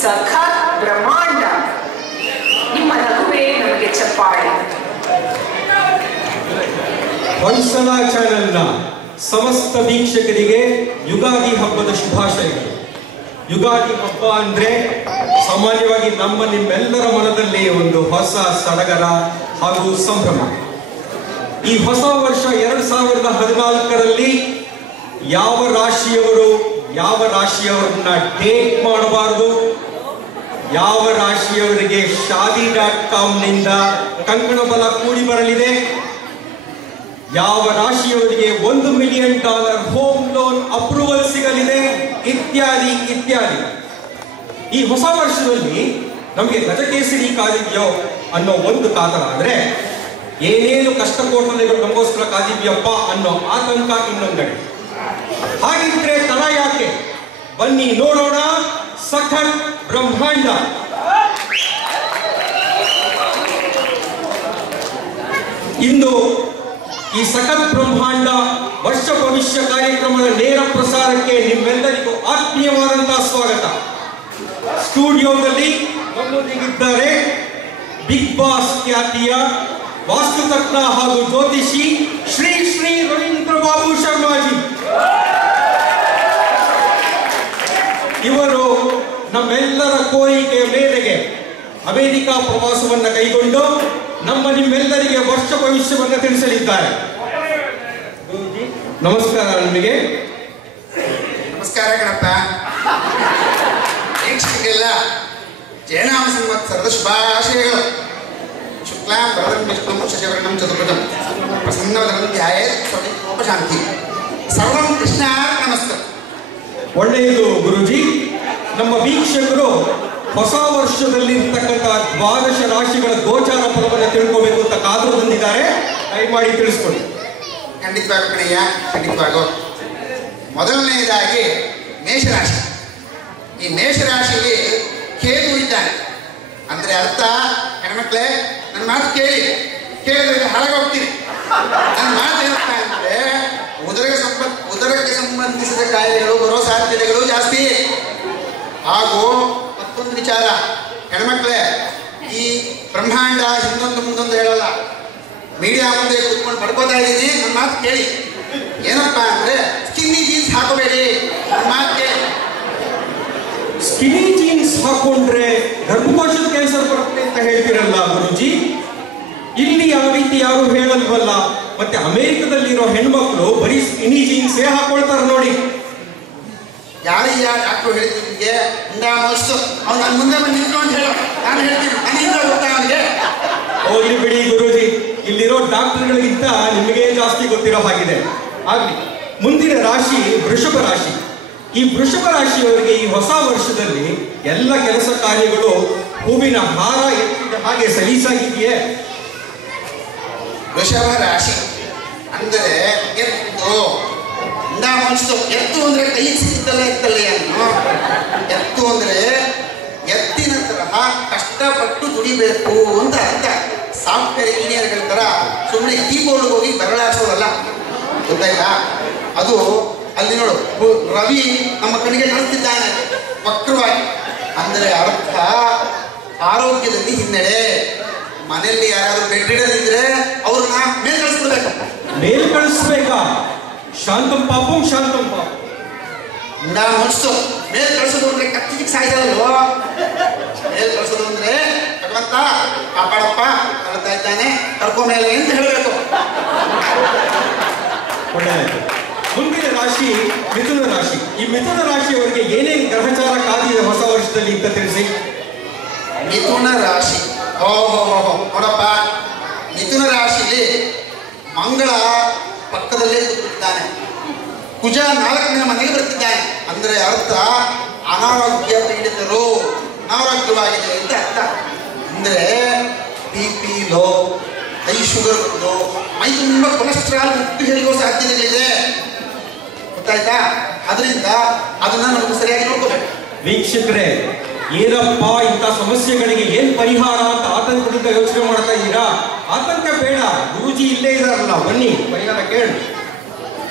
ಸಖತ್ ಬ್ರಹ್ಮಾಂಡ. ನಿಮ್ಮ ನಗುವೇ ನಮಗೆ ಚಪ್ಪಾಳೆ. ಹೊಯ್ಸಳ ಚಾನೆಲ್ನ ಸಮಸ್ತ ವೀಕ್ಷಕರಿಗೆ ಯುಗಾದಿ ಹಬ್ಬದ ಶುಭಾಶಯಗಳು. ಯುಗಾದಿ ಹಬ್ಬ ಅಂದ್ರೆ ಸಾಮಾನ್ಯವಾಗಿ ನಿಮ್ಮೆಲ್ಲರ ಮನದಲ್ಲಿ ಒಂದು ಹೊಸ ಸಡಗರ ಹಾಗೂ ಸಂಭ್ರಮ. ಈ ಹೊಸ ವರ್ಷ 2014ರಲ್ಲಿ ಯಾವ ರಾಶಿಯವರನ್ನ ಡೇಟ್ ಮಾಡಬಾರದು, ಯಾವ ರಾಶಿಯವರಿಗೆ shaadi.com ನಿಂದ ಕಂಕಣ ಬಲ ಕೂಡಿ ಬರಲಿದೆ, ಯಾವ ರಾಶಿಯವರಿಗೆ $1 ಮಿಲಿಯನ್ ಹೋಮ್ ಲೋನ್ ಅಪ್ರೂವಲ್ ಸಿಗಲಿದೆ, ಇತ್ಯಾದಿ ಇತ್ಯಾದಿ. ಈ ಹೊಸ ವರ್ಷದಲ್ಲಿ ನಮಗೆ ಗಜಕೇಸರಿ ಕಾದಿದ್ಯೋ ಅನ್ನೋ ಒಂದು ಕಾತರ ಆದ್ರೆ, ಏನೇನು ಕಷ್ಟ ಕೋಟಲೆಗಳು ನಮಗೋಸ್ಕರ ಕಾದಿದ್ಯಪ್ಪ ಅನ್ನೋ ಆತಂಕ ಇನ್ನೊಂದೆಡೆ. ಹಾಗಿದ್ರೆ ತಡ ಯಾಕೆ, ಬನ್ನಿ ನೋಡೋಣ ಸಖತ್ ಬ್ರಹ್ಮಾಂಡ. ಇಂದು ಈ ಸಖತ್ ಬ್ರಹ್ಮಾಂಡ ವರ್ಷ ಭವಿಷ್ಯ ಕಾರ್ಯಕ್ರಮದ ನೇರ ಪ್ರಸಾರಕ್ಕೆ ನಿಮ್ಮೆಲ್ಲರಿಗೂ ಆತ್ಮೀಯವಾದಂತಹ ಸ್ವಾಗತ. ಸ್ಟುಡಿಯೋದಲ್ಲಿ ನಮ್ಮೊಂದಿಗಿದ್ದಾರೆ ಬಿಗ್ ಬಾಸ್ ಖ್ಯಾತಿಯ ವಾಸ್ತುತಜ್ಞ ಹಾಗೂ ಜ್ಯೋತಿಷಿ ಶ್ರೀ ಶ್ರೀ ರವೀಂದ್ರ ಬಾಬು ಶರ್ಮಾಜಿ. ಇವರು ನಮ್ಮೆಲ್ಲರ ಕೋರಿಕೆಯ ಮೇರೆಗೆ ಅಮೆರಿಕ ಪ್ರವಾಸವನ್ನ ಕೈಗೊಂಡು ನಿಮ್ಮೆಲ್ಲರಿಗೆ ವರ್ಷ ಭವಿಷ್ಯವನ್ನ ತಿಳಿಸಲಿದ್ದಾರೆ. ನಮಸ್ಕಾರ ನಿಮಗೆ. ನಮಸ್ಕಾರ ಗಣಪ. ವೀಕ್ಷಕರಿಗೆಲ್ಲ ಜಯನಾಮ ಸಂವತ್ಸರದ ಶುಭಾಶಯಗಳು. ಶುಕ್ಲಾಂ ವರದಂ ವಿಷ್ಣುಂ ಶಶಿವರ್ಣಂ ಚತುರ್ಭುಜಂ ಪ್ರಸನ್ನವದನಂ ಧ್ಯಾಯೇತ್ ಸರ್ವೋಪಶಾಂತಿ. ಸರ್ವಂ ಕೃಷ್ಣಾರ್ಪಣಮಸ್ತು. ಒಳ್ಳೆಯದು ಗುರುಜಿ. ನಮ್ಮ ವೀಕ್ಷಕರು ಹೊಸ ವರ್ಷದಲ್ಲಿರ್ತಕ್ಕಂಥ 12 ರಾಶಿಗಳ ಗೋಚಾರ ಫಲವನ್ನು ತಿಳ್ಕೋಬೇಕು ಅಂತ ಕಾದು ಬಂದಿದ್ದಾರೆ. ದಯಮಾಡಿ ತಿಳಿಸ್ಕೊಡಿ. ಖಂಡಿತವಾಗೂ ಕಣಯ್ಯ, ಖಂಡಿತವಾಗೂ. ಮೊದಲನೆಯದಾಗಿ ಮೇಷರಾಶಿ. ಈ ಮೇಷರಾಶಿಗೆ ಕೇತು ಇದ್ದಾನೆ ಅಂದ್ರೆ ಅರ್ಥ, ಹೆಣ್ಮಕ್ಳೇ ನನ್ನ ಮಾತು ಕೇಳಿದ್ರೆ ಹಾಳಾಗೋಗ್ತೀನಿ. ನನ್ನ ಮಾತು ಏನಪ್ಪ ಅಂದ್ರೆ, ಉದರಕ್ಕೆ ಸಂಬಂಧಿಸಿದ ಕಾಯಿಲೆಗಳು ಬರೋ ಸಾಧ್ಯತೆಗಳು ಜಾಸ್ತಿ. ಹಾಗೂ ಮತ್ತೊಂದು ವಿಚಾರ, ಹೆಣ್ಮಕ್ಳೇ ಈ ಬ್ರಹ್ಮಾಂಡ ಹಿಂದೊಂದು ಮುಂದೊಂದು ಹೇಳಲ್ಲ, ಮೀಡಿಯಾ ಮುಂದೆ ಕೂತ್ಕೊಂಡು ಪಡ್ಕೋತಾ ಇದ್ದೀನಿ. ನನ್ನ ಮಾತು ಕೇಳಿ. ಏನಪ್ಪಾ ಅಂದ್ರೆ ಸ್ಕಿನ್ನಿ ಜೀನ್ಸ್ ಹಾಕೋಬೇಡಿ, ನನ್ನ ಮಾತು ಕೇಳಿ. ಸ್ಕಿನಿ ಜೀನ್ಸ್ ಹಾಕೊಂಡ್ರೆ ಗರ್ಭಕೋಶದ ಕ್ಯಾನ್ಸರ್ ಬರುತ್ತೆ ಅಂತ ಹೇಳ್ತಿರಲ್ಲ ಗುರುಜಿ. ಇಲ್ಲಿ ಯಾವ ರೀತಿ ಯಾರು ಹೇಳಲ್ವಲ್ಲ. ಮತ್ತೆ ಅಮೆರಿಕದಲ್ಲಿರೋ ಹೆಣ್ಮಕ್ಳು ಬರೀ ಸ್ಕಿನಿ ಜೀನ್ಸೇ ಹಾಕೊಳ್ತಾರೆ ನೋಡಿ. ಯಾರಯ್ಯ ಡಾಕ್ಟ್ರು ಹೇಳಿದ್ರು ನಿಮಗೆ ಮೋಸ್ಟು ಅವ್ನು ನನ್ನ ಮುಂದೆ ಬಂದು ನಿಂತ್ಕೊಂಡು ಹೇಳೋ, ನಾನು ಹೇಳ್ತೀನಿ ನನ್ನಿಂದ ಗೊತ್ತಾ ಅವನಿಗೆ. ಹೋಗ್ಲಿ ಬಿಡಿ ಗುರುಜಿ, ಇಲ್ಲಿರೋ ಡಾಕ್ಟರ್ಗಳಿಗಿಂತ ನಿಮಗೆ ಜಾಸ್ತಿ ಗೊತ್ತಿರೋ ಹಾಗಿದೆ. ಆಗ್ಲಿ. ಮುಂದಿನ ರಾಶಿ ವೃಷಭ ರಾಶಿ. ಈ ವೃಷಭ ರಾಶಿಯವರಿಗೆ ಈ ಹೊಸ ವರ್ಷದಲ್ಲಿ ಎಲ್ಲ ಕೆಲಸ ಕಾರ್ಯಗಳು ಹೂವಿನ ಹಾರ ಎತ್ತಿದ ಹಾಗೆ ಸಲೀಸಾಗಿದೆಯೇ? ವೃಷಭ ರಾಶಿ ಅಂದರೆ ಎತ್ತು ಮನಸ್ಸು. ಎತ್ತು ಅಂದ್ರೆ ಕೈ ಸಿಗುತ್ತಲ್ಲ ಎತ್ತಲ್ಲಿ ಅನ್ನೋ. ಎತ್ತು ಅಂದ್ರೆ ಎತ್ತಿನ ತರಹ ಕಷ್ಟಪಟ್ಟು ದುಡಿಬೇಕು ಅಂತ ಅರ್ಥ. ಸಾಫ್ಟ್ವೇರ್ ಇಂಜಿನಿಯರ್ಗಳ ತರ ಸುಮ್ಮನೆ ಕೀಬೋರ್ಡ್ ಹೋಗಿ ಬೆರಳಾಡ್ಸೋದಲ್ಲ, ಗೊತ್ತಾಯ್ತಾ? ಅದು ಅಲ್ಲಿ ನೋಡು, ರವಿ ನಮ್ಮ ಕಣ್ಣಿಗೆ ಕಾಣಿಸ್ತಿದ್ದಾನೆ ವಕ್ರವಾಗಿ. ಅಂದರೆ ಅರ್ಥ ಆರೋಗ್ಯದಲ್ಲಿ ಹಿನ್ನಡೆ. ಮನೆಯಲ್ಲಿ ಯಾರಾದ್ರೂ ಬೆಡ್ ರಿಡನ್ ಇದ್ರೆ ಅವ್ರನ್ನ ಮೇಲ್ ಕಳಿಸ್ಬಿಡ್ಬೇಕು. ಮೇಲ್ ಕಳಿಸ್ಬೇಕಾ? ಶಾಂತಂ ಪಾಪಂ ಶಾಂತಂ ಪಾಪಂ. ಮನಸ್ಸು ಮೇಲ್ ಕಳಿಸೋದು ಅಂದ್ರೆ ಕತ್ತಿಗೆ ಸಾಯ್ತಲ್ವೋ. ಮೇಲ್ ಕಳಿಸೋದು ಅಂದ್ರೆ ಭಗವಂತ ಕಾಪಾಡಪ್ಪ ಕಳ್ತಾ ಇದ್ದಾನೆ, ಕರ್ಕೊ ಮೇಲೆ ಅಂತ ಹೇಳಬೇಕು. ಒಳ್ಳೆಯದು. ಮುಂದಿನ ರಾಶಿ ಮಿಥುನ ರಾಶಿ. ಈ ಮಿಥುನ ರಾಶಿಯವರಿಗೆ ಏನೇನು ಗ್ರಹಚಾರ ಕಾದಿದೆ ಹೊಸ ವರ್ಷದಲ್ಲಿ ಅಂತ ತಿಳಿಸಿ. ಮಿಥುನ ರಾಶಿ, ಓಹೋ ನೋಡಪ್ಪ, ಮಿಥುನ ರಾಶಿಲಿ ಮಂಗಳ ಪಕ್ಕದಲ್ಲೇ ಕೂತಿದ್ದಾನೆ. ಕುಜ 4ನೇ ಮನೆಗೆ ಬರ್ತಿದ್ದಾನೆ. ಅಂದ್ರೆ ಅರ್ಥ ಅನಾರೋಗ್ಯ ಪೀಡಿತರು, ಅನಾರೋಗ್ಯವಾಗಿದೆ ಅಂತ ಅರ್ಥ. ಅಂದ್ರೆ BP low, high sugar low, ಮೈ ತುಂಬ ಕೊಲೆಸ್ಟ್ರಾಲ್ ಮುಟ್ಟು ಹೇಳುವ ಸಾಧ್ಯತೆಗಳಿದೆ, ಗೊತ್ತಾಯ್ತಾ? ಅದರಿಂದ ಅದನ್ನ ನಮ್ಗೆ ಸರಿಯಾಗಿ ನೋಡ್ಕೋಬೇಕು. ವೀಕ್ಷಕರೇ, ಏನಪ್ಪ ಇಂಥ ಸಮಸ್ಯೆಗಳಿಗೆ ಏನ್ ಪರಿಹಾರ ಅಂತ ಆತಂಕದಿಂದ ಯೋಚನೆ ಮಾಡ್ತಾ ಇದ್ದೀರಾ? ಆತಂಕ ಬೇಡ, ಗುರೂಜಿ ಇಲ್ಲೇ ಇದಾರಲ್ಲ, ಬನ್ನಿ ಪರಿಹಾರ ಕೇಳಿ.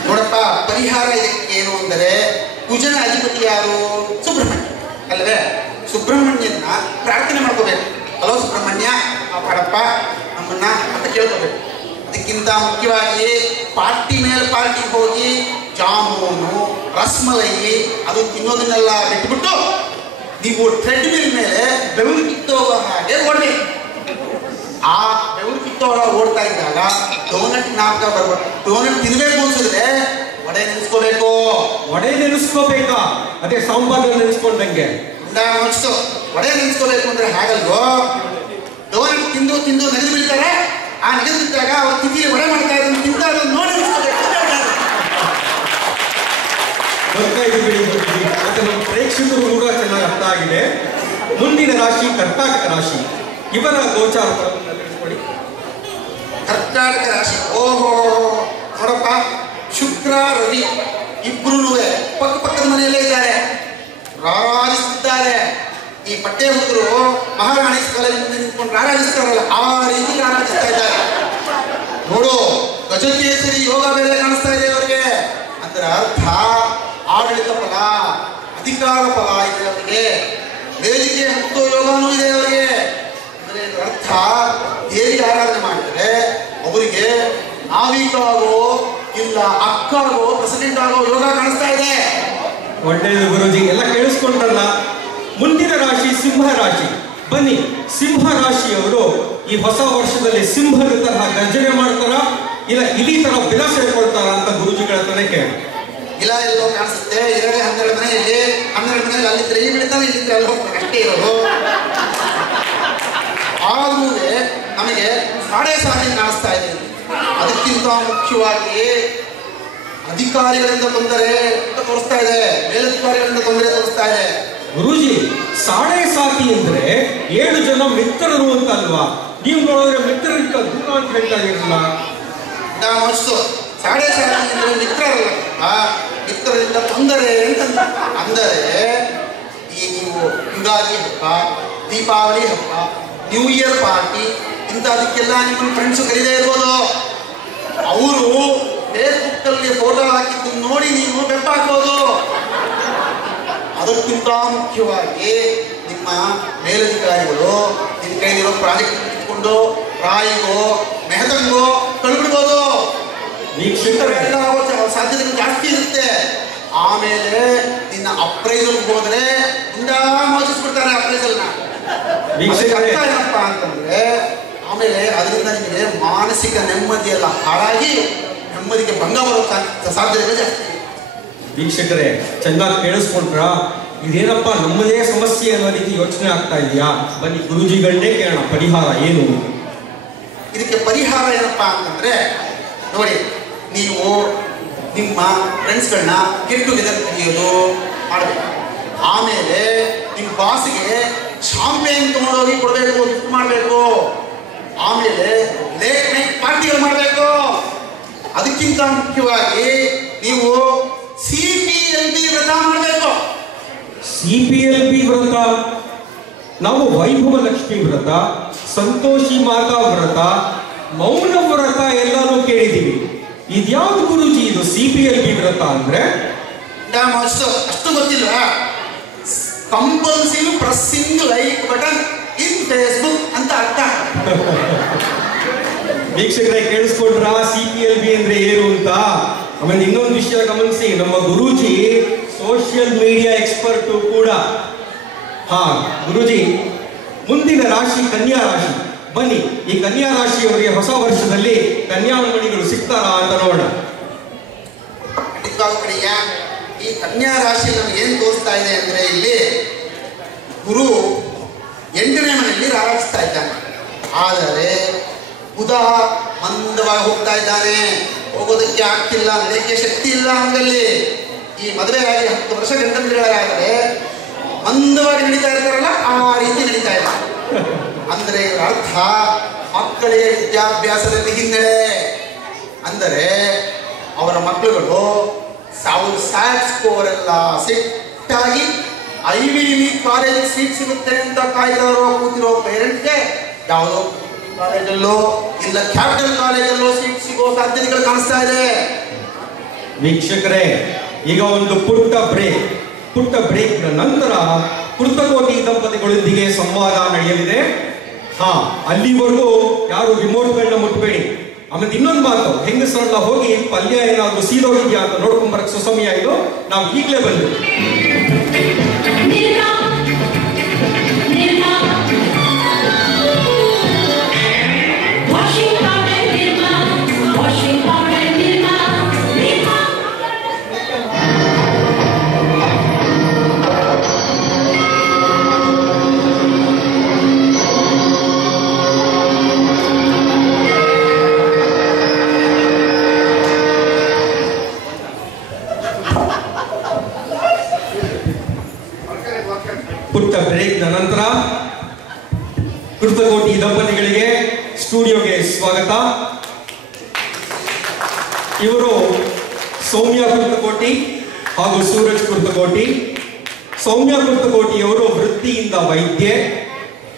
ನೋಡಪ್ಪ, ಪರಿಹಾರ ಇದಕ್ಕೆ ಏನು ಅಂದರೆ, ಕುಜನ ಅಧಿಪತಿ ಯಾರು? ಸುಬ್ರಹ್ಮಣ್ಯ ಅಲ್ವೇ? ಸುಬ್ರಹ್ಮಣ್ಯನ ಪ್ರಾರ್ಥನೆ ಮಾಡ್ಕೋಬೇಕು. ಹಲೋ ಸುಬ್ರಹ್ಮಣ್ಯ, ಕಾಪಾಡಪ್ಪ ನಮ್ಮನ್ನ ಅಂತ ಕೇಳ್ಕೋಬೇಕು. ಅದಕ್ಕಿಂತ ಮುಖ್ಯವಾಗಿ ಪಾರ್ಟಿ ಮೇಲೆ ಪಾರ್ಟಿಗೆ ಹೋಗಿ ಜಾಮೂನು, ರಸ್ಮಲೈ ಅದು ತಿನ್ನೋದನ್ನೆಲ್ಲ ಬಿಟ್ಬಿಟ್ಟು ನೀವು ಟ್ರೆಡ್ಮಿಲ್ ಮೇಲೆ ಬೆವರು ಕಿತ್ತೋಗೋ ಹಾಗೆ ಓಡಬೇಕು. ಆ ಬೆವರು ಕಿತ್ತೋಳ ಓಡ್ತಾ ಇದ್ದಾಗ ಡೋನಟ್ ನಾಲ್ಕ ಬರ್ಬೇಕು. ಡೋನಟ್ ತಿನ್ಬೇಕು ಅನ್ಸಿದ್ರೆ ವಡೆ ನೆನೆಸ್ಕೋಬೇಕು. ವಡೆ ನೆನೆಸ್ಕೋಬೇಕಾ? ಅದೇ ಸಾಂಬಾರ್ ನೆನೆಸ್ಕೊಂಡಂಗೆ ಮುಚ್ಚು. ವಡೆ ನೆನೆಸ್ಕೋಬೇಕು ಅಂದ್ರೆ ಹಾಗಲ್ವೋ, ಡೋನಟ್ ತಿಂದು ತಿಂದು ನೆಗೆದು ಬೀಳ್ತಾರೆ. ಆ ನೆಗೆದು ಬಿದ್ದಾಗ ಅವ್ರ ತಿಂಡಿ ವಡೆ ಮಾಡ್ತಾ ಇರೋದನ್ನ ತಿಂತ ಅದನ್ನು ನೋಡಿ ನೆನೆಸ್ಕೋಬೇಕು. ಗೊತ್ತಾಯ್ತು ಬಿಡಿ. ಮತ್ತೆ ನಮ್ಮ ಪ್ರೇಕ್ಷಕರು ಕೂಡ ಚೆನ್ನಾಗಿ ಅರ್ಥ ಆಗಿದೆ. ಮುಂದಿನ ರಾಶಿ ಕರ್ಕಾಟಕ ರಾಶಿ. ಇವರ ಗೋಚಾರ ತಿಳಿಸ್ಕೊಡಿ. ಕರ್ಕಾಟಕ ರಾಶಿ. ಓಹೋ, ನೋಡಪ್ಪ, ಶುಕ್ರ ರವಿ ಇಬ್ರು ಪಕ್ಕದ ಮನೆಯಲ್ಲೇ ಇದ್ದಾರೆ, ರಾರಾಜಿಸುತ್ತಿದ್ದಾರೆ. ಈ ಪಟ್ಟೆ ಹುಡುಗರು ಮಹಾರಾಣಿ ಕಾಲೇಜ್ ಮುಂದೆ ನಿಂತ್ಕೊಂಡು ರಾರಾಜಿಸ್ತಾರಲ್ಲ, ಆ ರೀತಿ ರಾರಾಜಿಸ್ತಾ ಇದ್ದಾರೆ. ನೋಡು, ಗಜಕೇಸರಿ ಯೋಗ ಬೇರೆ ಕಾಣಿಸ್ತಾ ಇದೆ ಅವರಿಗೆ. ಅದರ ಅರ್ಥ ಆಡಳಿತ ಫಲ, ಅಧಿಕಾರ ಫಲ ಇದೆ ಅವರಿಗೆ. ವೇದಿಕೆ ಹತ್ತೋ ಯೋಗನೂ ಇದೆ ಅವರಿಗೆ. ಅಂದ್ರೆ ಇದರ ಅರ್ಥ ದೇವಿ ಆರಾಧನೆ ಮಾಡಿದರೆ ಅವರಿಗೆ ನಾವಿಕಾಗೋ ಇಲ್ಲ ಅಕ್ಕಾಗೋ ಪ್ರೆಸಿಡೆಂಟ್ ಆಗೋ ಯೋಗ ಕಾಣಿಸ್ತಾ ಇದೆ. ಒಳ್ಳೆಯದು ಗುರುಜಿ, ಎಲ್ಲ ಕೇಳಿಸ್ಕೊಂಡ್ರಲ್ಲ. ಮುಂದಿನ ರಾಶಿ ಸಿಂಹ ರಾಶಿ. ಬನ್ನಿ, ಸಿಂಹ ರಾಶಿಯವರು ಈ ಹೊಸ ವರ್ಷದಲ್ಲಿ ಸಿಂಹದ ತರಹ ಗರ್ಜನೆ ಮಾಡ್ತಾರ ಇಲ್ಲ ಇಲಿ ತರ ಬಿಲ ಸೇರ್ಕೊಳ್ತಾರ ಅಂತ ಗುರುಜಿಗಳ ಹತ್ರನೇ ಕೇಳಿ. ಇಲ್ಲ ಎಲ್ಲೋ ಕಾಣಿಸುತ್ತೆ. 12 ಮನೆಯಲ್ಲಿ 12 ಮನೆಯಲ್ಲಿ ಅಲ್ಲಿದ್ರೆ ಈ ಬಿಡ್ತಾನೆ, ಇಲ್ಲಿದ್ರೆ ಅಲ್ಲಿ ಹೋಗ್ತಾರೆ, ಅಷ್ಟೇ ಇರೋದು. ಆದ್ರೂ ನಮಗೆ ಸಾಡೆ ಕಾಣಿಸ್ತಾ ಇದೆ. ಅದಕ್ಕಿಂತ ಮುಖ್ಯವಾಗಿ ಅಧಿಕಾರಿಗಳಿಂದ ತೊಂದರೆ ತೋರಿಸ್ತಾ ಇದೆ, ಮೇಲಧಿಕಾರಿಗಳಿಂದ ತೊಂದರೆ ತೋರಿಸ್ತಾ ಇದೆ. ಗುರುಜಿ, ಸಾಡೆ ಸಾತಿ ಅಂದ್ರೆ 7 ಜನ ಮಿತ್ರರು ಅಂತ ಅಲ್ವಾ? ನೀವು ನೋಡಿದ್ರೆ ಮಿತ್ರರಿಂದ ದೂರ ಅಂತ ಹೇಳ್ತಾ ಇರಲಿಲ್ಲ. ಅಷ್ಟು ಸಾಡೆ ಸಾತಿ ಅಂದ್ರೆ ಮಿತ್ರರಲ್ಲ, ಮಿತ್ರರಿಂದ ತೊಂದರೆ ಅಂತ. ಅಂದರೆ ಈ ನೀವು ಯುಗಾದಿ ಹಬ್ಬ, ದೀಪಾವಳಿ ಹಬ್ಬ, ನ್ಯೂ ಇಯರ್ ಪಾರ್ಟಿ ಇಂಥದಕ್ಕೆಲ್ಲ ನಿಮ್ಮ ಫ್ರೆಂಡ್ಸ್ ಕರೀದೇ ಇರ್ಬೋದು. ಅವರು ಫೇಸ್ಬುಕ್ ಅಲ್ಲಿ ಫೋಟೋ ಹಾಕಿದ್ದು ನೋಡಿ ನೀವು ಬೆಪ್ಪಾಕೋದು. ಅದಕ್ಕಿಂತ ಮುಖ್ಯವಾಗಿ ನಿಮ್ಮ ಮೇಲಧಿಕಾರಿಗಳು ನಿಮ್ಮ ಕೈಲಿರೋ ಪ್ರಾಜೆಕ್ಟ್ ಇಟ್ಕೊಂಡು ರಾಯಿಗೋ ಮೆಹದಂಗೋ ಕಳ್ಬಿಡ್ಬೋದು. ವೀಕ್ಷಕರೆಲ್ಲ ಸಾಧ್ಯತೆಗಳು ಜಾಸ್ತಿ ಇರುತ್ತೆ. ಆಮೇಲೆ ನಿನ್ನ ಅಪ್ರೈಸಲ್ ಹೋದ್ರೆ ಮೋಚಿಸ್ಬಿಡ್ತಾರೆ ಅಪ್ರೈಸಲ್ನ. ಏನಪ್ಪ ಅಂತಂದ್ರೆ ಆಮೇಲೆ ಅದರಿಂದ ನಿಮಗೆ ಮಾನಸಿಕ ನೆಮ್ಮದಿಯೆಲ್ಲ ಹಾಳಾಗಿ ನೆಮ್ಮದಿಗೆ ಭಂಗ ಬರೋ ಸಾಧ್ಯತೆಗಳು ಜಾಸ್ತಿ. ವೀಕ್ಷಕರೇ, ಚೆನ್ನಾಗಿ ಕೇಳಿಸ್ಕೊಂಡ್ರ? ಇದೇನಪ್ಪ ನಮ್ಮದೇ ಸಮಸ್ಯೆ ಅನ್ನೋ ರೀತಿ ಯೋಚನೆ ಆಗ್ತಾ ಇದೆಯಾ? ಬನ್ನಿ ಗುರುಜಿಗಳನ್ನೇ ಕೇಳೋಣ, ಪರಿಹಾರ ಏನು? ಇದಕ್ಕೆ ಪರಿಹಾರ ಏನಪ್ಪಾ ಅಂತಂದ್ರೆ, ನೋಡಿ, ನೀವು ನಿಮ್ಮ ಫ್ರೆಂಡ್ಸ್ಗಳನ್ನ ಗೆಟ್ ಟುಗೆದರ್ ಕರೆಯೋದು ಮಾಡಬೇಕು. ಆಮೇಲೆ ನಿಮ್ಮ ಬಾಸ್ಗೆ ಶಾಂಪೇನ್ ತಗೊಂಡೋಗಿ ಕೊಡಬೇಕು, ಗಿಫ್ಟ್ ಮಾಡಬೇಕು. ಆಮೇಲೆ ಲೇಟ್ ನೈಟ್ ಪಾರ್ಟಿಗಳು ಮಾಡಬೇಕು. ಅದಕ್ಕಿಂತ ಮುಖ್ಯವಾಗಿ ನೀವು CPLB ವ್ರತ ಮಾಡಬೇಕು. CPLB ವ್ರತ? ನಾವು ವೈಭವ ಲಕ್ಷ್ಮಿ ವ್ರತ, ಸಂತೋಷಿ ಮಾತಾ ವ್ರತ, ಮೌನ ವ್ರತ ಎಲ್ಲಾನು ಕೇಳಿದೀವಿ. ಇದ್ಯಾವ್ದು ಗುರುಜಿ ಇದು CPLB ವ್ರತ ಅಂದ್ರೆ? ಅಷ್ಟು ಗೊತ್ತಿಲ್ಲ. ಕಂಪಲ್ಸಿವ್ ಪ್ರೆಸ್ಸಿಂಗ್ ಲೈಕ್ ಬಟನ್ ಇನ್ ಫೇಸ್ಬುಕ್ ಅಂತ ಅರ್ಥ. ವೀಕ್ಷಕರೇ, ಕೇಳಿಸ್ಕೊಂಡ್ರ CPLB ಅಂದ್ರೆ ಏನು ಅಂತ? ಆಮೇಲೆ ಇನ್ನೊಂದು ವಿಷಯ ಗಮನಿಸಿ, ನಮ್ಮ ಗುರೂಜಿ ಸೋಷಿಯಲ್ ಮೀಡಿಯಾ ಎಕ್ಸ್ಪರ್ಟ್ ಕೂಡ. ಗುರೂಜಿ, ಮುಂದಿನ ರಾಶಿ ಕನ್ಯಾ ರಾಶಿ. ಬನ್ನಿ, ಈ ಕನ್ಯಾ ರಾಶಿಯವರಿಗೆ ಹೊಸ ವರ್ಷದಲ್ಲಿ ಕನ್ಯಾಮಣಿಗಳು ಸಿಗ್ತಾರಾ ಅಂತ ನೋಡೋಣ. ಈ ಕನ್ಯಾ ರಾಶಿ ನಮ್ಗೆ ಏನ್ ತೋರಿಸ್ತಾ ಇದೆ ಅಂದ್ರೆ, ಇಲ್ಲಿ ಗುರು 8ನೇ ಮನೆಯಲ್ಲಿ ರಾರಾಜಿಸ್ತಾ ಇದ್ದಾನೆ. ಆದರೆ ಬುಧ ಮಂದವಾಗಿ ಹೋಗ್ತಾ ಇದ್ದಾನೆ. ಹೋಗೋದಕ್ಕೆ ಆಗ್ತಿಲ್ಲ, ನಡೆಯಕ್ಕೆ ಶಕ್ತಿ ಇಲ್ಲ ಅವನಲ್ಲಿ. ಈ ಮದುವೆ ಆಗಿ 10 ವರ್ಷ ಗಂಡಂದಿಗಳಾದರೆ ಮಂದವಾಗಿ ನಡೀತಾ ಇರ್ತಾರಲ್ಲ, ಆ ರೀತಿ ನಡೀತಾ ಇಲ್ಲ. ಅಂದ್ರೆ ಅರ್ಥ ಮಕ್ಕಳಿಗೆ ವಿದ್ಯಾಭ್ಯಾಸದಲ್ಲಿ ಹಿನ್ನಡೆ. ಅಂದರೆ ಅವರ ಮಕ್ಕಳುಗಳು ಸ್ಯಾಟ್ ಸ್ಕೋರ್ ಎಲ್ಲ ಸೆಟ್ ಆಗಿ ಐವಿ ಕಾಲೇಜ್ ಸೀಟ್ ಸಿಗುತ್ತೆ ಅಂತ ಕಾಯ್ದವರು ಕೂತಿರೋ ಪೇರೆಂಟ್ಗೆ ಯಾವುದೋ ಕಾಲೇಜಲ್ಲೋ ಇಲ್ಲ ಕ್ಯಾಪಿಟಲ್ ಕಾಲೇಜಲ್ಲೋ ಸೀಟ್ ಸಿಗೋ ಸಾಧ್ಯತೆಗಳು ಕಾಣಿಸ್ತಾ ಇದೆ. ವೀಕ್ಷಕರೇ, ಈಗ ಒಂದು ಪುಟ್ಟ ಬ್ರೇಕ್. ನಂತರ ಕೃತಕೋಟಿ ದಂಪತಿಗಳೊಂದಿಗೆ ಸಂವಾದ ನಡೆಯಲಿದೆ. ಅಲ್ಲಿವರೆಗೂ ಯಾರು ರಿಮೋಟ್ಗಳನ್ನ ಮುಟ್ಬೇಡಿ. ಆಮೇಲೆ ಇನ್ನೊಂದು ಮಾತು, ಹೆಂಗಸರೆಲ್ಲ ಹೋಗಿ ಪಲ್ಯ ಏನಾದ್ರು ಸೀದೋಗಿದ್ಯಾ ಅಂತ ನೋಡ್ಕೊಂಡ್ ಬರಕ್ ಸಮಯ ಇದು. ನಾವು ಈಗಲೇ ಬಂದು ಪುಟ್ಟ ಬ್ರೇಕ್ನ ನಂತರ ಕೃತಕೋಟಿ ದಂಪತಿಗಳಿಗೆ ಸ್ಟುಡಿಯೋಗೆ ಸ್ವಾಗತ. ಇವರು ಸೌಮ್ಯ ಕೃತಕೋಟಿ ಹಾಗೂ ಸೂರಜ್ ಕೃತಕೋಟಿ. ಸೌಮ್ಯ ಕೃತಕೋಟಿಯವರು ವೃತ್ತಿಯಿಂದ ವೈದ್ಯೆ,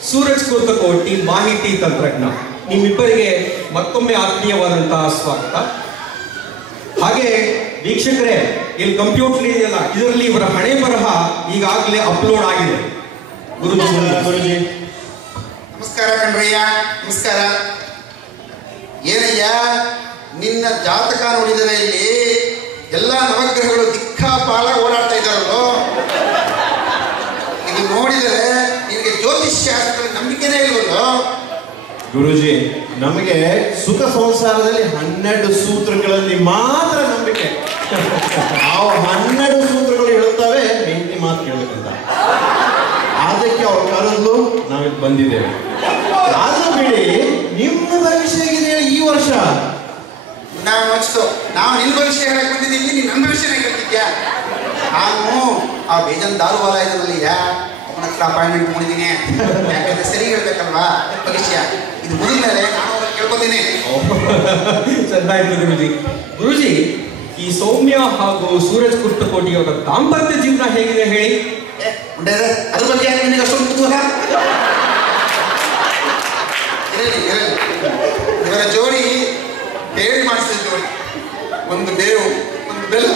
ಸೂರಜ್ ಕೃತಕೋಟಿ ಮಾಹಿತಿ ತಂತ್ರಜ್ಞ. ನಿಮ್ಮಿಬ್ಬರಿಗೆ ಮತ್ತೊಮ್ಮೆ ಆತ್ಮೀಯವಾದಂತಹ ಸ್ವಾಗತ. ಹಾಗೆ ವೀಕ್ಷಕರೇ, ಇಲ್ಲಿ ಕಂಪ್ಯೂಟರ್ ಇದೆಯಲ್ಲ, ಇದರಲ್ಲಿ ಇವರ ಹಣೆ ಬರಹ ಈಗಾಗಲೇ ಅಪ್ಲೋಡ್ ಆಗಿದೆ. ಗುರುಜಿ ನಮಸ್ಕಾರ ಕಣ್ರಯ್ಯ, ನಮಸ್ಕಾರ. ಏನಯ್ಯ, ನಿನ್ನ ಜಾತಕ ನೋಡಿದರೆ ಇಲ್ಲಿ ಎಲ್ಲ ನವಗ್ರಹಗಳು ದಿಕ್ಕಾಪಾಲ ಓಡಾಡ್ತಾ ಇದ್ದಾರಲ್ಲೋ. ಇದು ನೋಡಿದರೆ ನಿನಗೆ ಜ್ಯೋತಿಷ್ಯಾಸ್ತ್ರ ನಂಬಿಕೆನೇ ಇಲ್ವಲ್ಲೋ. ಗುರುಜಿ, ನಮಗೆ ಸುಖ ಸಂಸಾರದಲ್ಲಿ 12 ಸೂತ್ರಗಳಲ್ಲಿ ಮಾತ್ರ ನಂಬಿಕೆ. ನಾವು 12 ಸೂತ್ರಗಳು ಹೇಳುತ್ತವೆ, ಹೆಂಡತಿ ಮಾತು ಕೇಳಬೇಕಂತ. ಅದಕ್ಕೆ ಅವ್ರು ಕರೆದು ನಾವಿಲ್ಲಿ ಬಂದಿದ್ದೇವೆ. ಅದು ಬಿಡಿ, ನಿಮ್ಮ ಭವಿಷ್ಯ ಹೇಗಿದೆ ಈ ವರ್ಷ? ನಾವು ನಿನ್ ಭವಿಷ್ಯ ಹೇಳಕ್ ಬಂದಿದ್ದೀವಿ, ನೀನು ನನ್ನ ಭವಿಷ್ಯನೇ ಹೇಳ್ತಿದ್ಯಾ? ನಾನು ಆ ಬೇಜನ್ ದಾರುವಾಲ ಇದರಲ್ಲಿ ಅವನ ಹತ್ರ ಅಪಾಯಿಂಟ್ಮೆಂಟ್ ಮಾಡಿದ್ದೀನಿ. ಯಾಕಂದ್ರೆ ಸರಿ ಹೇಳ್ಬೇಕಲ್ವಾ ಭವಿಷ್ಯ. ಇದು ಮುಗಿದ್ಮೇಲೆ ನಾನು ಅವ್ರನ್ನ ಕೇಳ್ಕೊತೀನಿ. ಚೆನ್ನಾಗಿ ಗುರುಜಿ. ಗುರುಜಿ, ಈ ಸೌಮ್ಯ ಹಾಗೂ ಸೂರಜ್ ಕೃತಕೋಟಿ ಅವರ ದಾಂಪತ್ಯ ಜೀವನ ಹೇಗಿದೆ ಹೇಳಿ? ಅದ್ರ ಬಗ್ಗೆ ಯಾಕೆ ನಿನಗೆ ಅಷ್ಟೊಂದು ಕುತೂಹಲ? ಇವರ ಜೋಡಿ ಹೇಳಿ ಮಾಡಿಸಿದ ಜೋಡಿ, ಒಂದು ಬೇವು ಒಂದು ಬೆಲ್ಲ.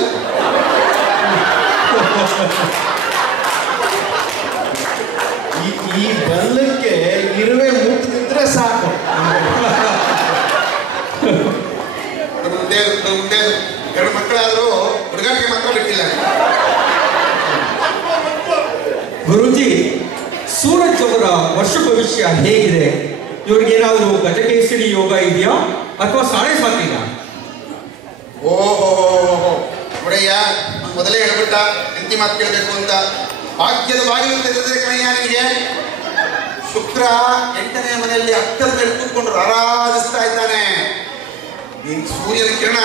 ಈ ಬೆಲ್ಲಕ್ಕೆ ಇರುವೆ ಮುಟ್ಟಿದ್ರೆ ಸಾಕು. ಮುಂದೆ 2 ಮಕ್ಕಳಾದರೂ ಹುಡುಗಾಟಿಗೆ ಮಾತ್ರ ಬಿಟ್ಟಿಲ್ಲ. ಗುರುಜಿ, ಸೂರಜ್ ಅವರ ವರ್ಷ ಭವಿಷ್ಯ ಹೇಗಿದೆ? ಇವ್ರಿಗೇನಾದ್ರು ಗಜಕೇಸರಿ ಯೋಗ ಇದೆಯಾ ಅಥವಾ ಸಾಡೆ ಸಾತಿನ? ಓಹೋ ನೋಡಯ್ಯ, ಮೊದಲೇ ಹೇಳ್ಬಿಟ್ಟ ಹೆಂಡತಿ ಮಾತು ಕೇಳಬೇಕು ಅಂತ. ಭಾಗ್ಯದ ಬಾಗಿಲು ತೆರೆದರೆ ಕಣಯ್ಯ ನಿನಗೆ. ಶುಕ್ರ 8ನೇ ಮನೆಯಲ್ಲಿ ಅಕ್ಕದ ಮೇಲೆ ಕೂತ್ಕೊಂಡು ಆರಾಧಿಸ್ತಾ ಇದ್ದಾನೆ. ನಿನ್ ಸೂರ್ಯನ ಕಿರಣ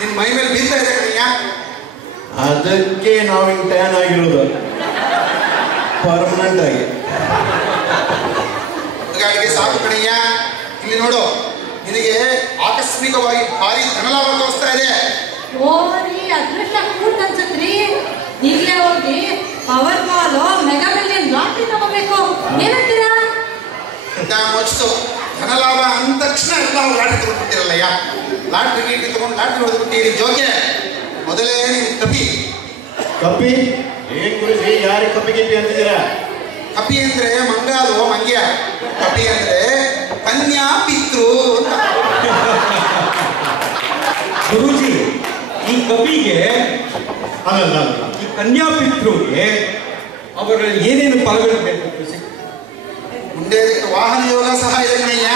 ನಿನ್ ಮೈ ಮೇಲೆ ಬೀಳ್ತಾ ಇದೆ ಕಣಯ್ಯ. ಅದಕ್ಕೆ ನಾವು ಹಿಂಗೆ ಟ್ಯಾನ್ ಆಗಿರೋದು ಪರ್ಮನೆಂಟ್ ಆಗಿ. ಗಾಡಿಗೆ ಸಾಕು ಕಣಯ್ಯ. ಇಲ್ಲಿ ನೋಡು, ನಿನಗೆ ಆಕಸ್ಮಿಕವಾಗಿ ಭಾರಿ ಧನಲಾಭ ತೋರಿಸ್ತಾ ಇದೆ. ಓರಿ ಅದೃಷ್ಟ ಕೂಟ್ ಅನ್ಸತ್ರಿ. ಈಗಲೇ ಹೋಗಿ power ball mega million lottery ತಗೋಬೇಕು. ಏನಂತೀರಾ? ಮುಚ್ಚಿತು. ಧನಲಾಭ ಅಂದ ತಕ್ಷಣ ಎಲ್ಲ ಲಾಟ್ರಿ ತಗೊಂಡ್ಬಿಟ್ಟಿರಲ್ಲಯ್ಯ. ಲಾಟ್ರಿ ಗೀಟ್ರಿ ತಗೊಂಡು ಲಾಟ್ರಿ ಹೊಡೆದ್ಬಿಟ್ಟಿರಿ ಜೋಕೆ. ಮೊದಲೇ ನೀನು ಕಪ್ಪಿ ಏನ್ ಗುರುಜಿ, ಯಾರಿಗೆ ಕಪ್ಪಿ ಗಿಪ್ಪಿ ಅಂತಿದ್ದೀರಾ? ಕಪಿ ಅಂದ್ರೆ ಮಂಗಾಲು ಮಂಗ್ಯ. ಕಪಿ ಅಂದ್ರೆ ಕನ್ಯಾ ಪಿತೃ ಅಂತ. ಗುರುಜಿ, ಈ ಕಪಿಗೆ ಅಲ್ಲ, ಈ ಕನ್ಯಾ ಪಿತೃಗೆ ಅವರ ಏನೇನು ಫಲಗಳು ಬೇಕು? ಮುಂದೆ ಅದಕ್ಕೆ ವಾಹನ ಯೋಗ ಸಹ ಇದೆ ಕಣಯ್ಯ.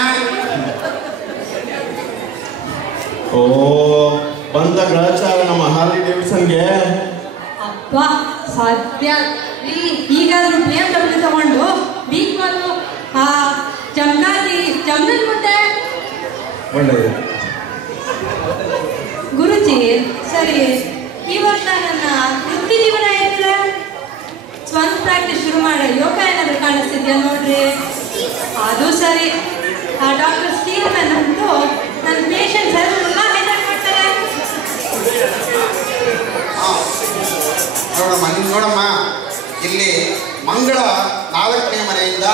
ಓ, ಬಂದ ಗ್ರಹಚಾರ ನಮ್ಮ ಹಾಲಿ ದೇವಸ್ಥಾನ್ಗೆ. ಅಪ್ಪ ಸಾಧ್ಯ ರೀ. ಈಗಾದ್ರೂ BMW ತಗೊಂಡು ಬೀಕ್ ಮತ್ತು ಜಮ್ನಾದಿ ಜಮ್ನನ್ ಮುಂದೆ. ಒಳ್ಳೆಯದು ಗುರುಜಿ. ಸರಿ, ಈ ವರ್ಷ ನನ್ನ ವೃತ್ತಿ ಜೀವನ ಹೇಗಿದೆ? ಸ್ವಂತ ಪ್ರಾಕ್ಟೀಸ್ ಶುರು ಮಾಡೋ ಯೋಗ ಏನಾದರೂ ಕಾಣಿಸ್ತಿದ್ಯಾ ನೋಡ್ರಿ. ಅದು ಸರಿ, ಆ ಡಾಕ್ಟರ್ ಸ್ಟೀವನ್ ಅಂತೂ ನನ್ನ ಪೇಷಂಟ್ಸ್ ಎಲ್ಲ ಹೆಲ್ಪ್ ಮಾಡ್ತಾರೆ. ನೋಡಮ್ಮ, ಇಲ್ಲಿ ಮಂಗಳ 4ನೇ ಮನೆಯಿಂದ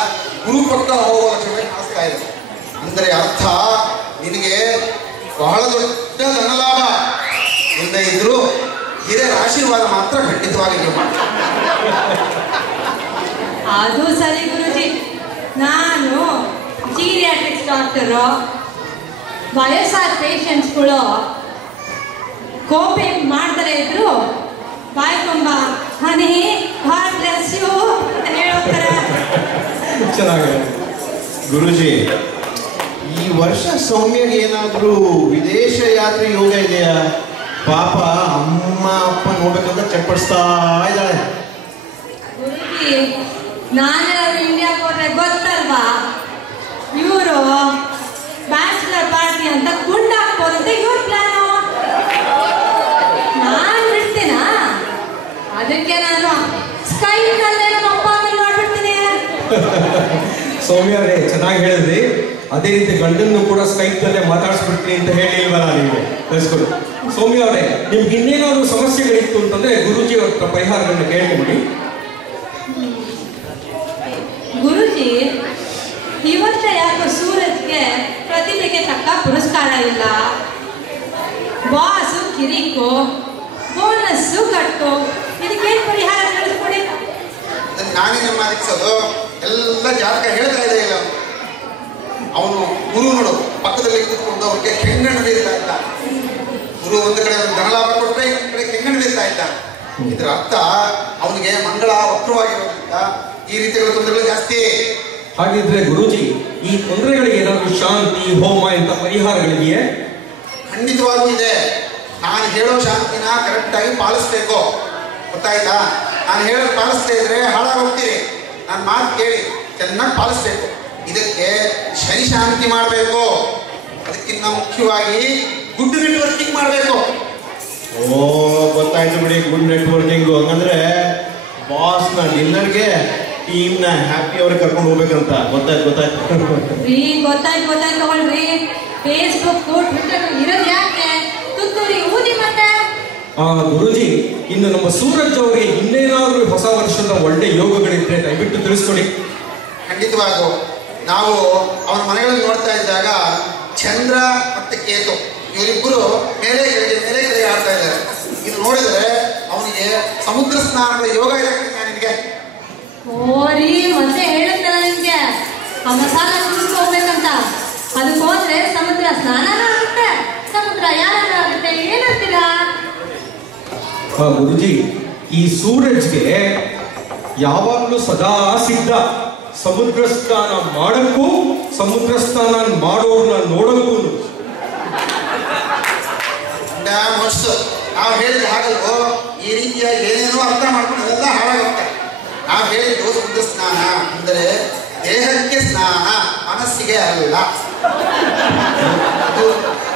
ಗುರು ಪಕ್ಕ ಹೋಗುವ ಲಕ್ಷಣ ಕಾಣಿಸ್ತಾ ಇದೆ. ಅಂದರೆ ಅರ್ಥ ನಿನಗೆ ಬಹಳ ದೊಡ್ಡ ಧನಲಾಭ ಎಂದ ಇದ್ರು ಹಿರಿಯರ ಆಶೀರ್ವಾದ ಮಾತ್ರ ಖಂಡಿತವಾಗಿ ಅದು ಸರಿ ಗುರುಜಿ, ನಾನು ಜೀರಿಯಾಟ್ರಿಕ್ಸ್ ಡಾಕ್ಟರು. ವಯಸ್ಸಾದ ಪೇಷಂಟ್ಸ್ಗಳು ಕೋಪೆ ಮಾಡ್ತಾರೆ ಇದ್ರು ಬಾಯ್ ತುಂಬ ಹನಿ ಗಾಡ್ ಬ್ಲೆಸ್ ಯು ಅಂತ ಹೇಳೋತಾರೆ. ಚೆನ್ನಾಗಿದೆ ಗುರುಜಿ, ಈ ವರ್ಷ ಸೌಮ್ಯಗೆ ಏನಾದರೂ ವಿದೇಶ ಯಾತ್ರೆ ಯೋಗ ಇದೆಯಾ? ಪಾಪ ಅಮ್ಮ ಅಪ್ಪ ನೋಡ್ಬೇಕಂತ ಚಪ್ಪಡಿಸ್ತಾ ಇದ್ದಾಳೆ. ಗುರುಜಿ, ನಾನೆಲ್ಲಾದ್ರೂ ಇಂಡಿಯಾಗೆ ಹೋದ್ರೆ ಗೊತ್ತಲ್ವಾ, ಇವರು ಬ್ಯಾಚುಲರ್ ಪಾರ್ಟಿ ಅಂತ ಗುಂಡಾಕ್ಬೋದು ಅಂತ ಇವ್ರ ಪ್ಲಾನು. ನಾನು ಬಿಡ್ತೀನ, ಅದಕ್ಕೆ ನಾನು ಸ್ಕೈಪ್ನಲ್ಲೇ ನಮ್ಮ ಅಪ್ಪ ಅಮ್ಮ ನೋಡ್ಬಿಡ್ತೀನಿ. ಸೌಮ್ಯ ಅವರೇ, ಚೆನ್ನಾಗಿ ಹೇಳಿದ್ರಿ. ಅದೇ ರೀತಿ ಗಂಡನ್ನು ಕೂಡ ಸ್ಕೈಪ್ನಲ್ಲೇ ಮಾತಾಡಿಸ್ಬಿಡ್ತೀನಿ ಅಂತ ಹೇಳಿಲ್ವಲ್ಲ ನೀವು? ಕಳಿಸ್ಕೊಡಿ. ಸೌಮ್ಯ ಅವರೇ, ನಿಮ್ಗೆ ಇನ್ನೇನಾದ್ರು ಸಮಸ್ಯೆಗಳಿತ್ತು ಅಂತಂದ್ರೆ ಗುರುಜಿ ಅವ್ರ ಪರಿಹಾರಗಳನ್ನ ಕೇಳ್ಕೊಂಬಿಡಿ. ಗುರುಜಿ, ಈ ವರ್ಷ ಯಾಕೋ ಸೂರಜ್ಗೆ ಪ್ರತಿಭೆಗೆ ತಕ್ಕ ಪುರಸ್ಕಾರ ಇಲ್ಲ. ಬಾಸು ಕಿರಿಕು, ಬೋನಸ್ಸು ಕಟ್ಟು, ಇದಕ್ಕೇನು ಪರಿಹಾರ ತಿಳಿಸ್ಕೊಡಿ. ನಾನೇನು ಮಾತಿಸೋದು ಎಲ್ಲ ಜಾತಕ ಹೇಳ್ತಾ ಇದೆ. ಇಲ್ಲ ಅವನು ಗುರು ನೋಡು ಪಕ್ಕದಲ್ಲಿ ಕೂತ್ಕೊಂಡು ಅವ್ರಿಗೆ ಕೆಂಗಣ್ಣು ಬೀರ್ತಾ ಇದ್ದ. ಗುರು ಒಂದು ಕಡೆ ಧನ ಲಾಭ ಕೊಟ್ಟರೆ ಇನ್ನೊಂದು ಕಡೆ ಕೆಂಗಣ್ಣು ಬೀರ್ತಾ ಇದ್ದ. ಇದರ ಅರ್ಥ ಅವನಿಗೆ ಮಂಗಳ ವಕ್ರವಾಗಿರೋದ್ರಿಂದ ಈ ರೀತಿಯ ತೊಂದರೆಗಳು ಜಾಸ್ತಿ. ಹಾಗಿದ್ರೆ ಗುರುಜಿ, ಈ ತೊಂದರೆಗಳಿಗೆ ಏನಾದ್ರು ಶಾಂತಿ ಹೋಮ ಇಂಥ ಪರಿಹಾರಗಳಿದೆಯೇ? ಖಂಡಿತವಾಗೂ ಇದೆ. ನಾನು ಹೇಳೋ ಶಾಂತಿನ ಕರೆಕ್ಟಾಗಿ ಪಾಲಿಸ್ಬೇಕು, ಗೊತ್ತಾಯ್ತಾ? ನಾನು ಹೇಳೋದು ಪಾಲಿಸ್ತಾ ಇದ್ರೆ ಹಾಳಾಗಿ ಹೋಗ್ತೀರಿ. ನನ್ನ ಮಾತು ಕೇಳಿ ಚೆನ್ನಾಗಿ ಪಾಲಿಸ್ಬೇಕು. ಇದಕ್ಕೆ ಶನಿ ಶಾಂತಿ ಮಾಡಬೇಕು. ಅದಕ್ಕಿಂತ ಮುಖ್ಯವಾಗಿ ಗುಡ್ ನೆಟ್ವರ್ಕಿಂಗ್ ಮಾಡಬೇಕು. ಓ, ಗೊತ್ತಾಯ್ತು ಬಿಡಿ, ಗುಡ್ ನೆಟ್ವರ್ಕಿಂಗು. ಹಂಗಂದ್ರೆ ಬಾಸ್ನ ಡಿನ್ನರ್ಗೆ ಟೀಮ್ನ ಹ್ಯಾಪಿ ಅವ್ರಿಗೆ ಕರ್ಕೊಂಡು ಹೋಗ್ಬೇಕಂತ. ಗೊತ್ತಾಯ್ತು ಗೊತ್ತಾಯ್ತು ತಗೊಳ್ರಿ. ಫೇಸ್ಬುಕ್ ಟ್ವಿಟರ್ ಇರೋದು ಯಾಕೆ? ತುತ್ತೂರಿ ಊದಿ ಮತ್ತೆ. ಗುರುಜಿ, ಇನ್ನು ನಮ್ಮ ಸೂರಜ್ ಅವರಿಗೆ ಇನ್ನೇನಾದ್ರೂ ಹೊಸ ವರ್ಷದ ಒಳ್ಳೆ ಯೋಗಗಳಿದ್ರೆ ದಯವಿಟ್ಟು ತಿಳಿಸ್ಕೊಡಿ. ಖಂಡಿತವಾಗೂ ನಾವು ಅವನ ಮನೆಗಳಲ್ಲಿ ನೋಡ್ತಾ ಇದ್ದಾಗ ಚಂದ್ರ ಮತ್ತೆ ಕೇತು ಇವರಿಬ್ಬರು ಮೇಲೆ ಕೆಳಗೆ ಆಡ್ತಾ ಇದ್ದಾರೆ. ಇದು ನೋಡಿದ್ರೆ ಅವನಿಗೆ ಸಮುದ್ರ ಸ್ನಾನದ ಯೋಗ ಇದೆ ನಿನಗೆ. ಓರಿ, ಮತ್ತೆ ಹೇಳುತ್ತಲ್ಲ ನಿಮ್ಗೆ ಆ ಮಸಾಲ ಕುಡಿಸ್ಕೊ ಹೋಗ್ಬೇಕಂತ. ಅದಕ್ಕೆ ಹೋದ್ರೆ ಸಮುದ್ರ ಸ್ನಾನನೂ ಆಗುತ್ತೆ, ಸಮುದ್ರ ಯಾರು ಆಗುತ್ತೆ. ಏನಂತೀರಾ? ಗುರುಜಿ, ಈ ಸೂರಜ್ಗೆ ಯಾವಾಗಲೂ ಸದಾ ಸಿದ್ಧ. ಸಮುದ್ರ ಸ್ನಾನ ಮಾಡಕ್ಕೂ ಸಮುದ್ರ ಸ್ನಾನ ಮಾಡೋರ್ನ ನೋಡಕ್ಕೂ. ನಾವು ಹೇಳಿದ ಹಾಗಲ್ವೋ ಈ ರೀತಿಯ ಏನೇನೋ ಅರ್ಥ ಮಾಡ್ಕೊಂಡು ಅದೆಲ್ಲ ಹಾಳಾಗುತ್ತೆ. ನಾವು ಹೇಳಿದ್ದು ಸಮುದ್ರ ಸ್ನಾನ ಅಂದರೆ ದೇಹಕ್ಕೆ ಸ್ನಾನ, ಮನಸ್ಸಿಗೆ ಅಲ್ಲ.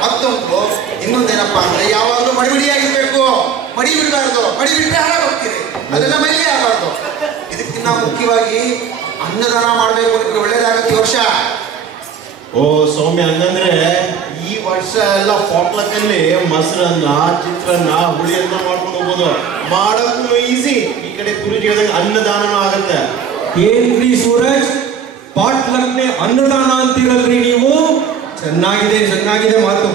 ಮತ್ತೊಂದು ಇನ್ನೊಂದೇನಪ್ಪ ಅಂದ್ರೆ ಯಾವಾಗಲೂ ಮಡಿಬಿಡಿಯಾಗಿರ್ಬೇಕು. ಮಡಿ ಬಿಡಬಾರ್ದು. ಮಡಿ ಬಿಟ್ಟರೆ ಹಾಳಾಗೋಗ್ತೀರಿ. ಅದೆಲ್ಲ ಮೈಲಿ ಆಗಬಾರ್ದು. ಇದಕ್ಕಿಂತ ಮುಖ್ಯವಾಗಿ ಅನ್ನದಾನ ಮಾಡಬೇಕು. ನಿಮಗೆ ಒಳ್ಳೇದಾಗುತ್ತೆ ಈ ವರ್ಷ. ಓ ಸೌಮ್ಯ, ಹಂಗಂದ್ರೆ ಈ ವರ್ಷ ಎಲ್ಲ ಪಾಟ್ಲಕ್ಕಲ್ಲಿ ಮೊಸರನ್ನ, ಚಿತ್ರಾನ್ನ, ಹುಳಿಯನ್ನ ಮಾಡ್ಕೊಂಡು ಹೋಗ್ಬೋದು. ಮಾಡೋಕ್ಕೂ ಈಸಿ. ಈ ಕಡೆ ಗುರುಜಿ ಹೇಳಿದಂಗೆ ಅನ್ನದಾನನೂ ಆಗತ್ತೆ. ಏನ್ರಿ ಸೂರಜ್, ಪಾಟ್ಲಕ್ನೆ ಅನ್ನದಾನ ಅಂತೀರಲ್ರಿ ನೀವು? ಚೆನ್ನಾಗಿದೆ ಮಾತು.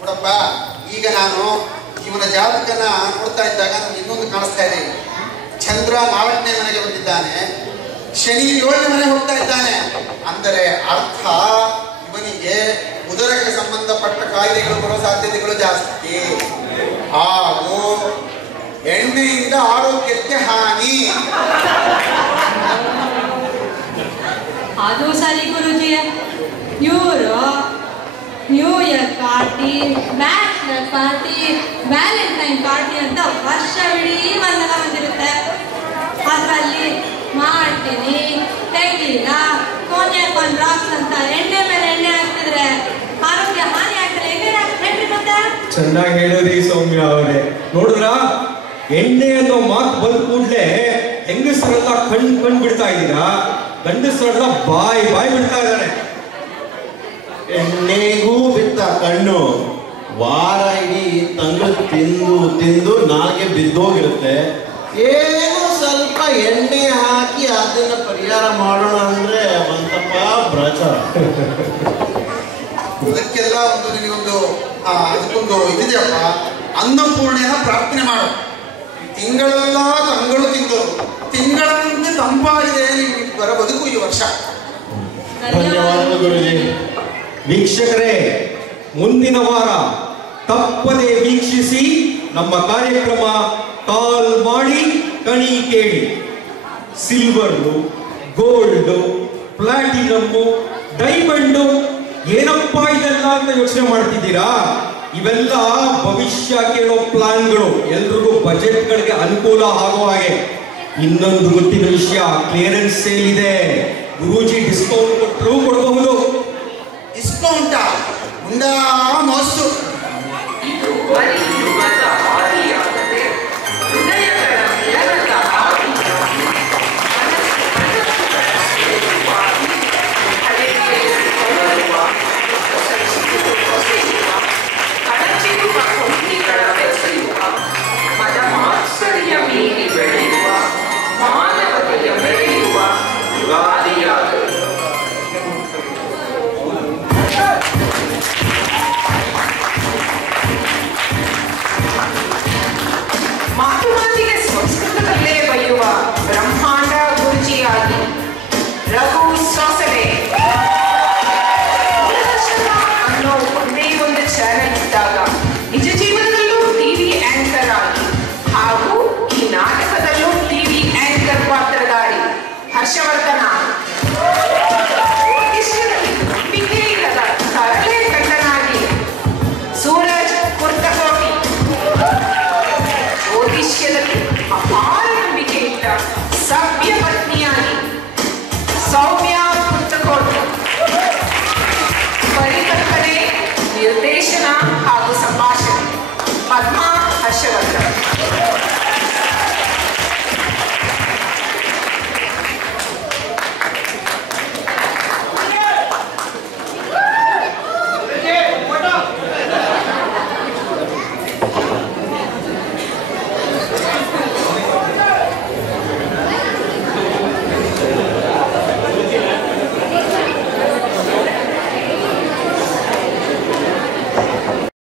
ನೋಡಪ್ಪ, ಈಗ ನಾನು ಇವನ ಜಾತಕನ ನೋಡ್ತಾ ಇದ್ದಾಗ ನನಗೆ ಇನ್ನೊಂದು ಕಾಣಿಸ್ತಾ ಇದೆ. ಚಂದ್ರ 4ನೇ ಮನೆಗೆ ಬಂದಿದ್ದಾನೆ, ಶನಿ 7ನೇ ಮನೆಗೆ ಹೋಗ್ತಾ ಇದ್ದಾನೆ. ಅಂದರೆ ಅರ್ಥ ಇವನಿಗೆ ಉದರಕ್ಕೆ ಸಂಬಂಧಪಟ್ಟ ಕಾಯಿಲೆಗಳು ಬರೋ ಸಾಧ್ಯತೆಗಳು ಜಾಸ್ತಿ. ಹಾಗೂ ಎಣ್ಣೆಯಿಂದ ಆರೋಗ್ಯಕ್ಕೆ ಹಾನಿ. ಅದು ಸರಿ ಗುರುಜಿ. ಇವರು new year party, bachelor party, Valentine party ಅಂತ ವರ್ಷವಿಡೀ ಒಂದಲ್ಲ ಬಂದಿರುತ್ತೆ. ಅದರಲ್ಲಿ ಮಾಡ್ತೀನಿ, ತೆಗಿಲ್ಲ, ಕೋನ್ಯಾಕ್ ಒಂದು ರಾಕ್ಸ್ ಅಂತ ಎಣ್ಣೆ ಮೇಲೆ ಎಣ್ಣೆ ಹಾಕ್ತಿದ್ರೆ ಆರೋಗ್ಯ ಹಾನಿ ಆಗ್ತದೆ. ಹೇಳಿ ಮತ್ತೆ. ಚೆನ್ನಾಗಿ ಹೇಳಿದ್ರಿ ಸೌಮ್ಯ ಅವರೇ. ನೋಡಿದ್ರ, ಎಣ್ಣೆ ಅನ್ನೋ ಮಾತು ಬಂದ ಕೂಡಲೇ ಹೆಂಗಸರೆಲ್ಲ ಕಣ್ ಬಿಡ್ತಾ ಇದ್ದೀರಾ, ಗಂಡಸರೆಲ್ಲ ಬಾಯಿ ಬಿಡ್ತಾ ಇದ್ದಾರೆ. ಎಣ್ಣೆಗೂ ಬಿತ್ತ ಕಣ್ಣು. ವಾರ ಇಡೀ ತಂಗಳು ತಿಂದು ನಾಲ್ಗೆ ಬಿದ್ದೋಗಿರುತ್ತೆ. ಏನೋ ಸ್ವಲ್ಪ ಎಣ್ಣೆ ಹಾಕಿ ಅದನ್ನ ಪರಿಹಾರ ಮಾಡೋಣ ಅಂದ್ರೆ ಬಂತಪ್ಪ ಬ್ರಚ. ಅದಕ್ಕೆಲ್ಲ ಒಂದು ನಿನಗೊಂದು ಅದಕ್ಕೊಂದು ಇದಿದೆಯಪ್ಪ. ಅನ್ನಪೂರ್ಣೆಯ ಪ್ರಾರ್ಥನೆ ಮಾಡು. ತಿಂಗಳೆಲ್ಲ ತಂಗಳು ತಿಂಗಳಂತೆ ತಂಪಾಗಿದೆ ನಿಮ್ಮಿಬ್ಬರ ಬದುಕು ಈ ವರ್ಷ. ಧನ್ಯವಾದಗಳು ಗುರುಜಿ. ವೀಕ್ಷಕರೇ, ಮುಂದಿನ ವಾರ ತಪ್ಪದೆ ವೀಕ್ಷಿಸಿ ನಮ್ಮ ಕಾರ್ಯಕ್ರಮ. ಕಾಲ್ ಮಾಡಿ ಕಣಿ ಕೇಳಿ. ಸಿಲ್ವರು, ಗೋಲ್ಡು, ಪ್ಲಾಟಿನಮ್ಮು, ಡೈಮಂಡು, ಏನಪ್ಪಾ ಇದೆಲ್ಲ ಅಂತ ಯೋಚನೆ ಮಾಡ್ತಿದ್ದೀರಾ? ಇವೆಲ್ಲ ಭವಿಷ್ಯ ಕೇಳೋ ಪ್ಲಾನ್ಗಳು. ಎಲ್ರಿಗೂ ಬಜೆಟ್ಗಳಿಗೆ ಅನುಕೂಲ ಆಗೋ ಹಾಗೆ. ಇನ್ನೊಂದು ಗೊತ್ತಿನ ವಿಷಯ, ಕ್ಲಿಯರೆನ್ಸ್ ಸೇಲ್ ಇದೆ. ಗುರೂಜಿ ಡಿಸ್ಕೌಂಟ್ ಕೊಟ್ಟರು ಕೊಡಬಹುದು. ಡಿಸ್ಕೌಂಟಾ? ಮುಂಡಾ ಮೋಸ್ತು. ಇದು ಬರೀ ಯುಗದ ಹಾದಿಯಾಗದೆ ಹೃದಯಗಳ ಮಿಲನದ ಹಾದಿಯಾಗಿ ಕಳಚಿರುವ ಕೊಂದಿಗಳ ಬೆಸೆಯುವ ಮದ ಮಾತ್ಸರ್ಯ ಮೀರಿ ಬೆಳೆಯುವ ಮಾನವತೆಯ ಬೆಳೆಯುವ ಯುಗಾದಿಯಾಗದು. ಮಾತುಮಾತಿಗೆ ಸಂಸ್ಕೃತದಲ್ಲೇ ಬರೆಯುವ ಬ್ರಹ್ಮಾಂಡ ಗುರುಜಿಯಾಗಿ ರಘು ಸೋಸಲೆ ಅನ್ನೋ ಒಂದೇ ಒಂದು ಚಾನೆಲ್ ಇದ್ದಾಗ ನಿಜ ಜೀವನದಲ್ಲೂ ಟಿವಿ ಆಂಕರ್ ಆಗಿ ಹಾಗೂ ಈ ನಾಟಕದಲ್ಲೂ ಟಿವಿ ಆಂಕರ್ ಪಾತ್ರಧಾರಿ ಹರ್ಷವರ್ಧನ ನಂಬಿಕೆ ಇಲ್ಲದ ತರಲೆ ಗಂಡನಾಗಿ ಸೂರಜ್ ಕುರ್ತಕೋಟಿ ಜ್ಯೋತಿಷ್ಯದಲ್ಲಿ ಅಪಾರ ನಂಬಿಕೆ ಇಟ್ಟ ಸಭ್ಯ ಪತ್ನಿಯಾಗಿ ಸೌಮ್ಯ ಕುರ್ತಕೋಟಿ ಪರಿಕಲ್ಪನೆ, ನಿರ್ದೇಶನ ಹಾಗೂ ಸಂಭಾಷಣೆ ಪದ್ಮಾ ಹರ್ಷವರ್ಧನ್.